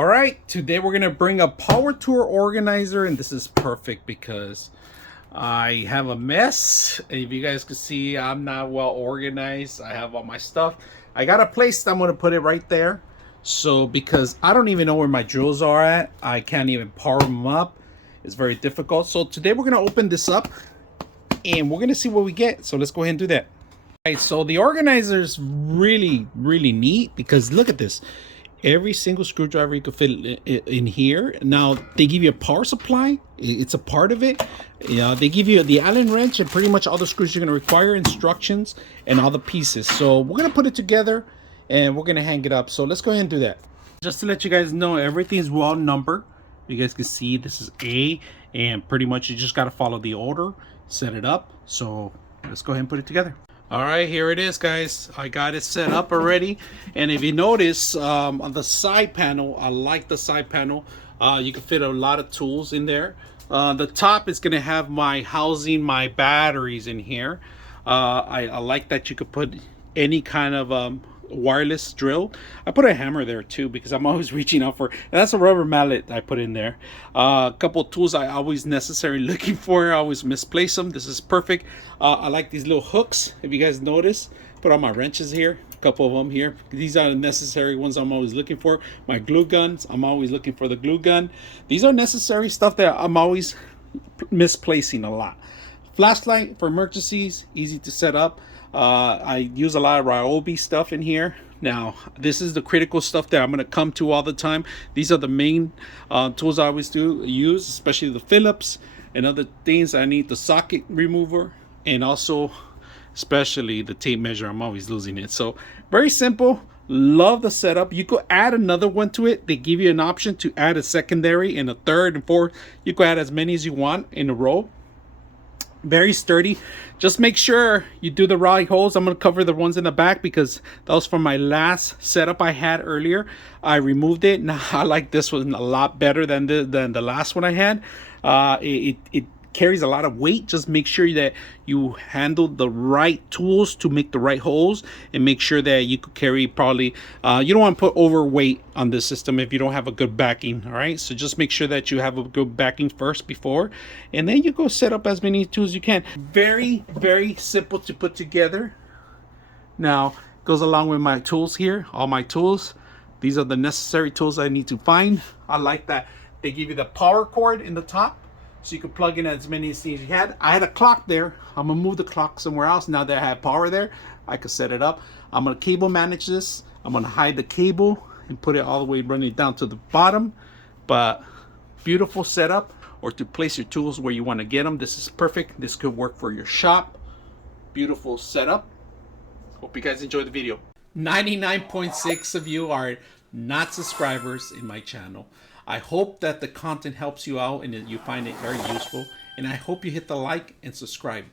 All right, today we're gonna bring a power tool organizer, and this is perfect because I have a mess. If you guys can see, I'm not well organized. I have all my stuff. I got a place that I'm gonna put it right there. So because I don't even know where my drills are at, I can't even power them up. It's very difficult. So today we're gonna open this up and we're gonna see what we get. So let's go ahead and do that. All right, so the organizer is really neat because look at this. Every single screwdriver you could fit in here. Now they give you a power supply. It's a part of it. They give you the Allen wrench and pretty much all the screws you're going to require, instructions, and all the pieces. So we're going to put it together and we're going to hang it up. So let's go ahead and do that. Just to let you guys know, everything is well numbered. You guys can see this is A, and pretty much you just got to follow the order, set it up. So let's go ahead and put it together. All right, here it is, guys. I got it set up already. And if you notice on the side panel, I like the side panel. You can fit a lot of tools in there. The top is going to have my housing, my batteries in here. I like that you could put any kind of wireless drill. I put a hammer there too because I'm always reaching out for, and that's a rubber mallet I put in there. A couple of tools I always necessarily looking for. I always misplace them. This is perfect. I like these little hooks. If you guys notice, put all my wrenches here, a couple of them here. These are the necessary ones I'm always looking for. My glue guns, I'm always looking for the glue gun. These are necessary stuff that I'm always misplacing a lot. Flashlight for emergencies, easy to set up. I use a lot of Ryobi stuff in here. Now, this is the critical stuff that I'm going to come to all the time. These are the main tools I always use, especially the Phillips and other things. I need the socket remover and also especially the tape measure. I'm always losing it. So very simple. Love the setup. You could add another one to it. They give you an option to add a secondary and a third and fourth. You could add as many as you want in a row. Very sturdy. Just make sure you do the right holes. I'm going to cover the ones in the back because that was from my last setup I had earlier. I removed it. Now I like this one a lot better than the last one I had. It carries a lot of weight. Just make sure that you handle the right tools to make the right holes, and make sure that you could carry probably you don't want to put overweight on this system if you don't have a good backing. All right, so just make sure that you have a good backing first before, and then you go set up as many tools as you can. Very simple to put together. Now goes along with my tools here, all my tools. These are the necessary tools I need to find. I like that they give you the power cord in the top, so you can plug in as many things you had. I had a clock there. I'm gonna move the clock somewhere else. Now that I have power there, I could set it up. I'm gonna cable manage this. I'm gonna hide the cable and put it all the way running down to the bottom. But beautiful setup, or to place your tools where you want to get them. This is perfect. This could work for your shop. Beautiful setup. Hope you guys enjoyed the video. 99.6 of you are not subscribers in my channel. I hope that the content helps you out and that you find it very useful. And I hope you hit the like and subscribe.